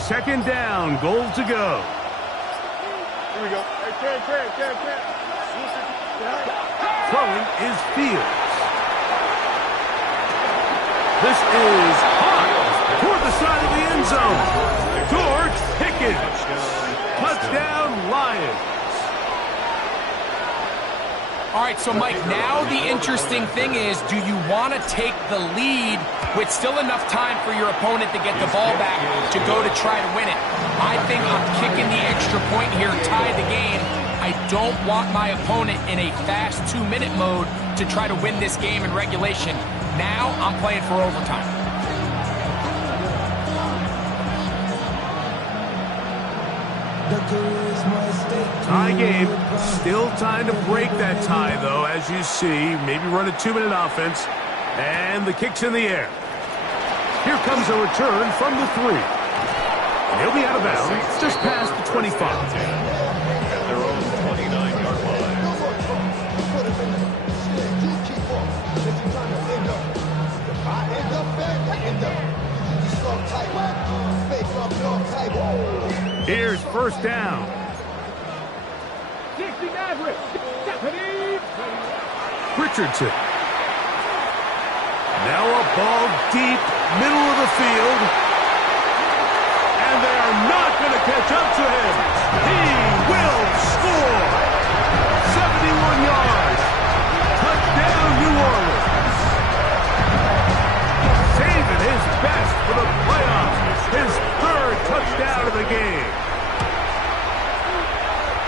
Second down, goal to go. Here we go. Hey, Ken. Throwing is Fields. This is hot toward the side of the end zone. George Pickens. Touchdown, Lions. All right, so Mike, now the interesting thing is, do you want to take the lead with still enough time for your opponent to get the ball back to go to try to win it? I think I'm kicking the extra point here, tie the game. I don't want my opponent in a fast 2-minute mode to try to win this game in regulation. Now I'm playing for overtime. Tie game. Still time to break that tie, though, as you see. Maybe run a 2-minute offense. And the kick's in the air. Here comes a return from the 3. And he'll be out of bounds just past the 25. At their own 29-yard line. Here's first down. 60 Maverick. Stephanie. Richardson. Now a ball deep, middle of the field. And they are not going to catch up to him. He will score. 71 yards. Touchdown, New Orleans. Saving his best for the playoffs. His 3rd touchdown of the game.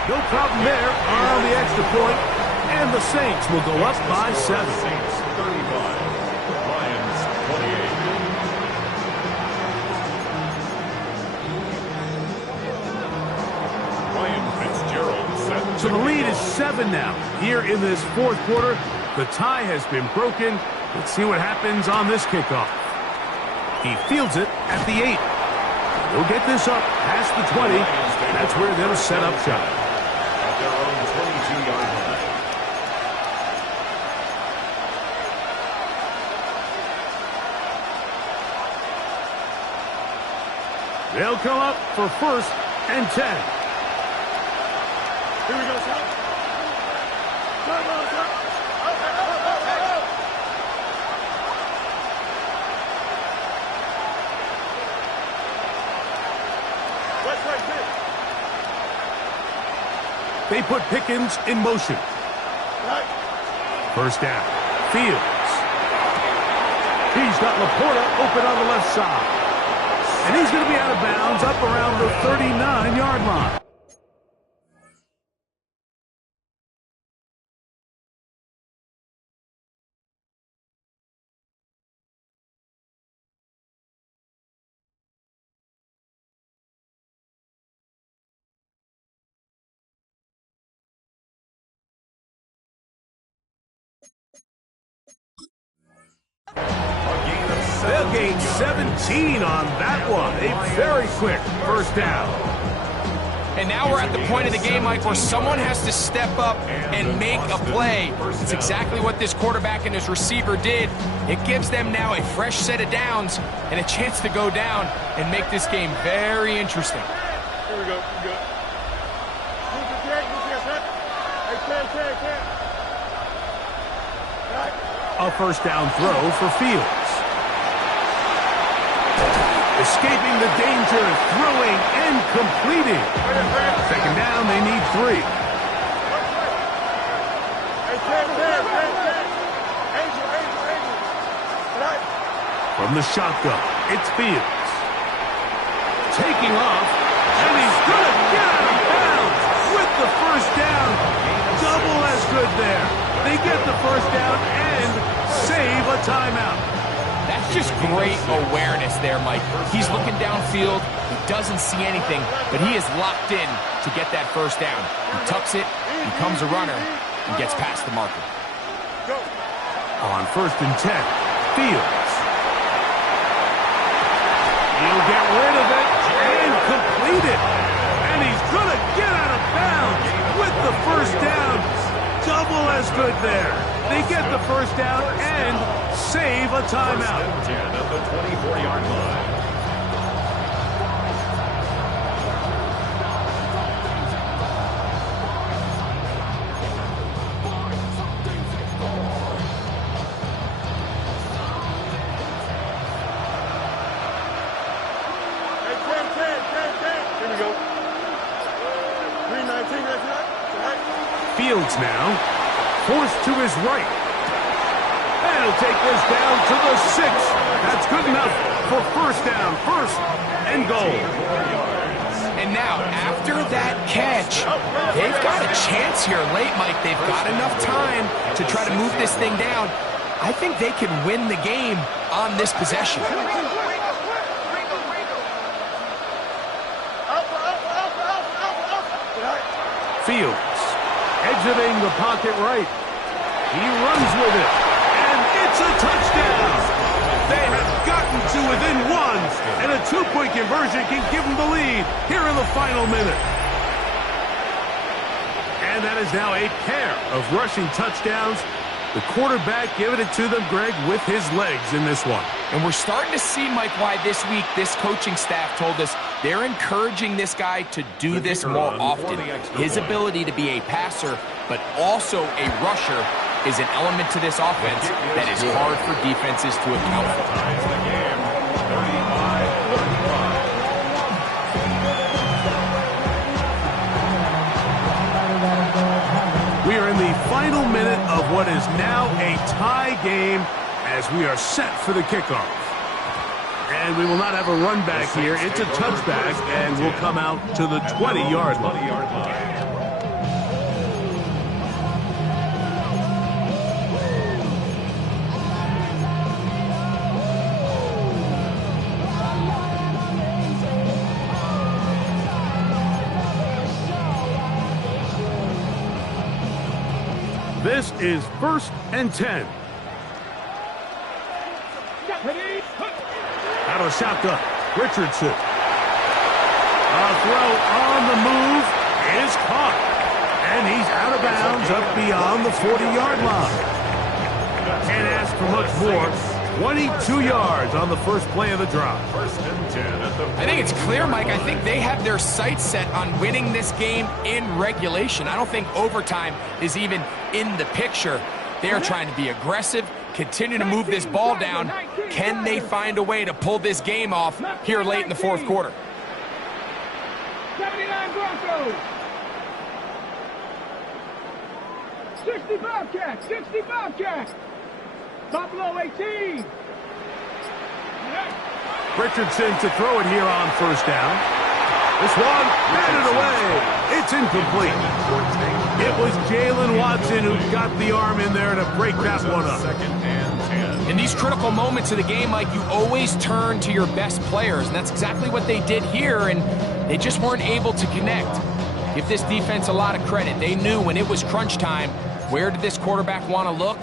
No problem there on the extra point. And the Saints will go up by 7. Saints 35. Lions 28. Ryan Fitzgerald set. So the lead is 7 now. Here in this 4th quarter, the tie has been broken. Let's see what happens on this kickoff. He fields it at the 8. He'll get this up past the 20. That's where they'll set up shop. At their own 22-yard line. They'll come up for 1st and 10. Here we go, sir. Come on, sir. West right there. They put Pickens in motion. Right. First down. Fields. He's got Laporta open on the left side. And he's going to be out of bounds up around the 39-yard line. They'll gain 17 on that one. A very quick first down. And now we're at the point of the game, Mike, where someone has to step up and make a play. It's exactly what this quarterback and his receiver did. It gives them now a fresh set of downs and a chance to go down and make this game very interesting. Here we go. Good. A first down throw for Fields. Escaping the danger, throwing and completing. Second down, they need 3. From the shotgun, it's Fields. Taking off, and he's going to get out of bounds with the first down. Double as good there. They get the first down and save a timeout. That's just great awareness there, Mike. He's looking downfield. He doesn't see anything, but he is locked in to get that first down. He tucks it, becomes a runner, and gets past the marker. On first and 10, Fields. He'll get rid of it and complete it. And he's going to get out of bounds with the first down. Double as good there. They get the first down and save a timeout. First and 10 at the 24-yard line. Here we go. 319, that's right. Fields now, forced to his right. And he'll take this down to the 6. That's good enough for first down, first and goal. And now, after that catch, they've got a chance here late, Mike. They've got enough time to try to move this thing down. I think they can win the game on this possession. Fields exiting the pocket right. He runs with it, and it's a touchdown. They have gotten to within 1, and a 2-point conversion can give them the lead here in the final minute. And that is now a pair of rushing touchdowns. The quarterback giving it to them, Greg, with his legs in this one. And we're starting to see, Mike, why this week this coaching staff told us they're encouraging this guy to do this more often. His ability to be a passer, but also a rusher, is an element to this offense that is hard for defenses to account for. We are in the final minute of what is now a tie game as we are set for the kickoff. And we will not have a run back here. It's a touchback, and we'll come out to the 20-yard line. This is first and 10. Out of shotgun, Richardson. A throw on the move is caught. And he's out of bounds up beyond the 40-yard line. Can't ask for much more. 22 yards on the first play of the drive. First and 10 at the... I think it's clear, Mike. I think they have their sights set on winning this game in regulation. I don't think overtime is even in the picture. They are trying to be aggressive, continue to move this ball down. Can they find a way to pull this game off here late in the fourth quarter? 79 Broncos. 60 Bobcats. 60 Bobcats. Buffalo 18. Richardson to throw it here on first down. This one, batted away. It's incomplete. It was Jalen Watson who got the arm in there to break that one up. Second and 10. In these critical moments of the game, Mike, you always turn to your best players, and that's exactly what they did here, and they just weren't able to connect. Give this defense a lot of credit. They knew when it was crunch time, where did this quarterback want to look?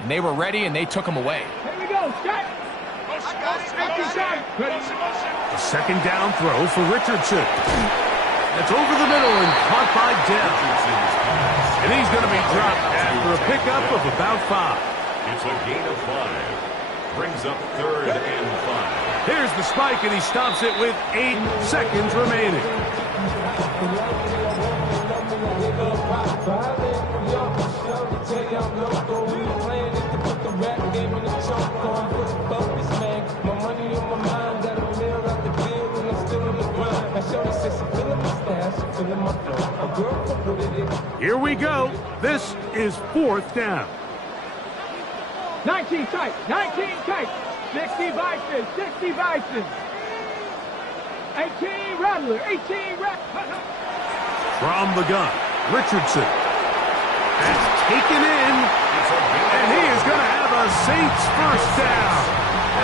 And they were ready, and they took him away. Here we go, Scott. A second down throw for Richardson. That's over the middle and caught by Dell. And he's going to be dropped after a pickup of about 5. It's a gain of 5. Brings up 3rd and 5. Here's the spike, and he stops it with 8 seconds remaining. Here we go. This is 4th down. 19 tight, 19 tight. 60 Vices, 60 Vices. 18 Rattler, 18 Rattler. From the gun, Richardson has taken in, and he is going to have a Saints first down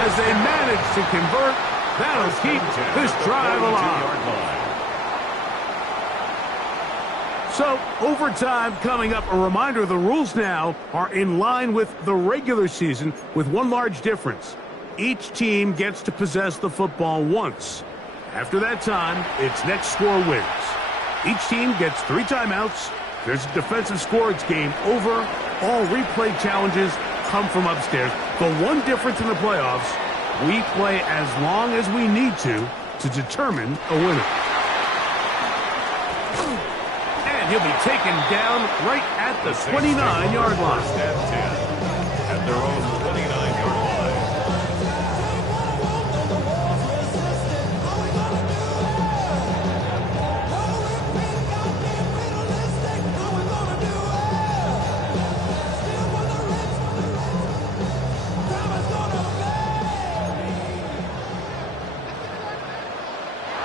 as they manage to convert. That'll keep this drive alive. So, overtime coming up. A reminder, the rules now are in line with the regular season with one large difference. Each team gets to possess the football once. After that time, its next score wins. Each team gets 3 timeouts. There's a defensive score. It's game over. All replay challenges come from upstairs. The one difference in the playoffs, we play as long as we need to determine a winner. And he'll be taken down right at the 29-yard line. At their own 29-yard line.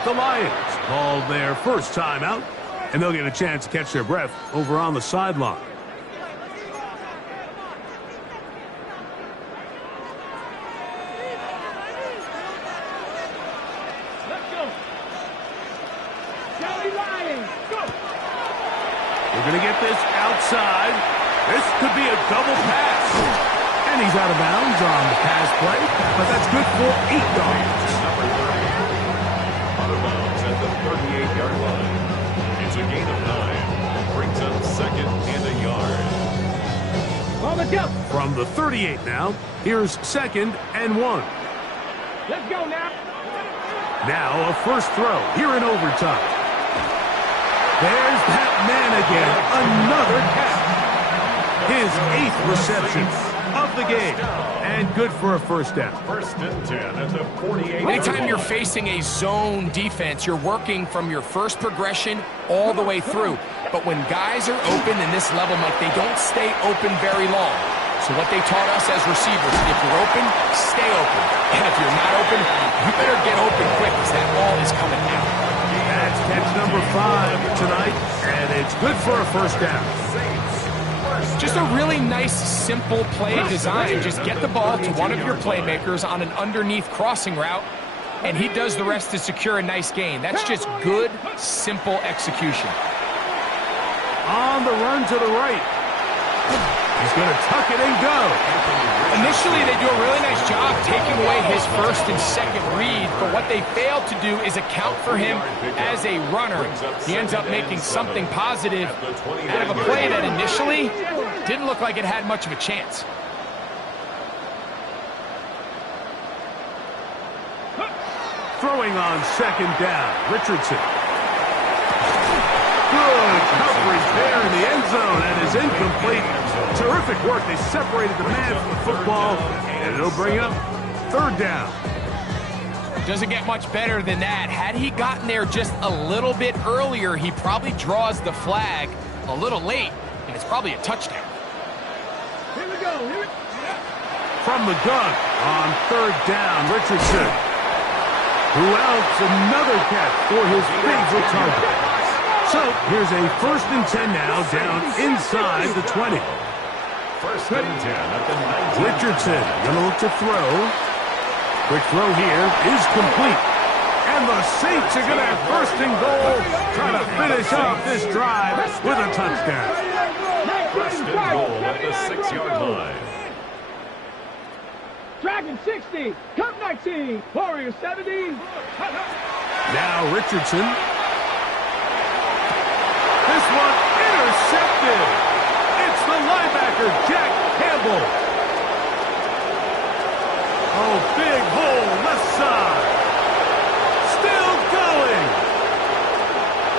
The Lions called their first timeout, and they'll get a chance to catch their breath over on the sideline. Let's go. Kelly Lions, go. We're going to get this outside. This could be a double pass. And he's out of bounds on the pass play, but that's good for 8 yards. Number 30. Out of bounds at the 38-yard line. It's a gain of 9. Brings up 2nd and a yard. On the jump. From the 38 now, here's 2nd and 1. Let's go now. Now a first throw here in overtime. There's that man again, another catch. His 8th reception of the game, and good for a first down. 1st and 10 at the 48. Anytime you're facing a zone defense, you're working from your first progression all the way through. But when guys are open in this level, Mike, they don't stay open very long. So what they taught us as receivers, if you're open, stay open. And if you're not open, you better get open quick because that ball is coming out. That's catch number 5 tonight, and it's good for a first down. Just a really nice, simple play design. Just get the ball to one of your playmakers on an underneath crossing route, and he does the rest to secure a nice gain. That's just good, simple execution. On the run to the right. He's going to tuck it and go. Initially, they do a really nice job taking away his first and second read, but what they failed to do is account for him as a runner. He ends up making something positive out of a play that initially didn't look like it had much of a chance. Throwing on 2nd down, Richardson. Good coverage there in the end zone, and is incomplete. Terrific work. They separated the man from the football, and it'll bring up 3rd down. Doesn't get much better than that. Had he gotten there just a little bit earlier, he probably draws the flag a little late, and it's probably a touchdown. Here we go. Here we go. From the gun on 3rd down, Richardson. Who else? Another catch for his favorite target. So here's a 1st and 10 now, down inside the 20. 1st and 10 at the 19. Richardson going to look to throw. Quick throw here is complete. And the Saints are going to have 1st and goal, trying to finish off this drive with a touchdown. 1st and goal at the 6-yard line. Dragon 60, Cup 19, Warrior 70. Now Richardson. This one intercepted. It's the linebacker, Jack Campbell. Oh, big hole left side. Still going.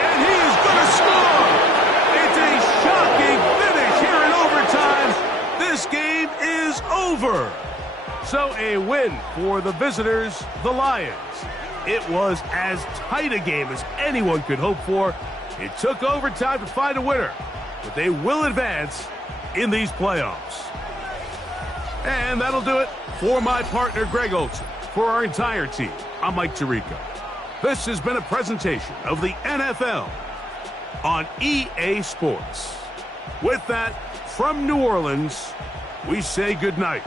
And he is going to score. It's a shocking finish here in overtime. This game is over. So a win for the visitors, the Lions. It was as tight a game as anyone could hope for. It took overtime to find a winner, but they will advance in these playoffs. And that'll do it for my partner, Greg Olson. For our entire team, I'm Mike Tirico. This has been a presentation of the NFL on EA Sports. With that, from New Orleans, we say goodnight.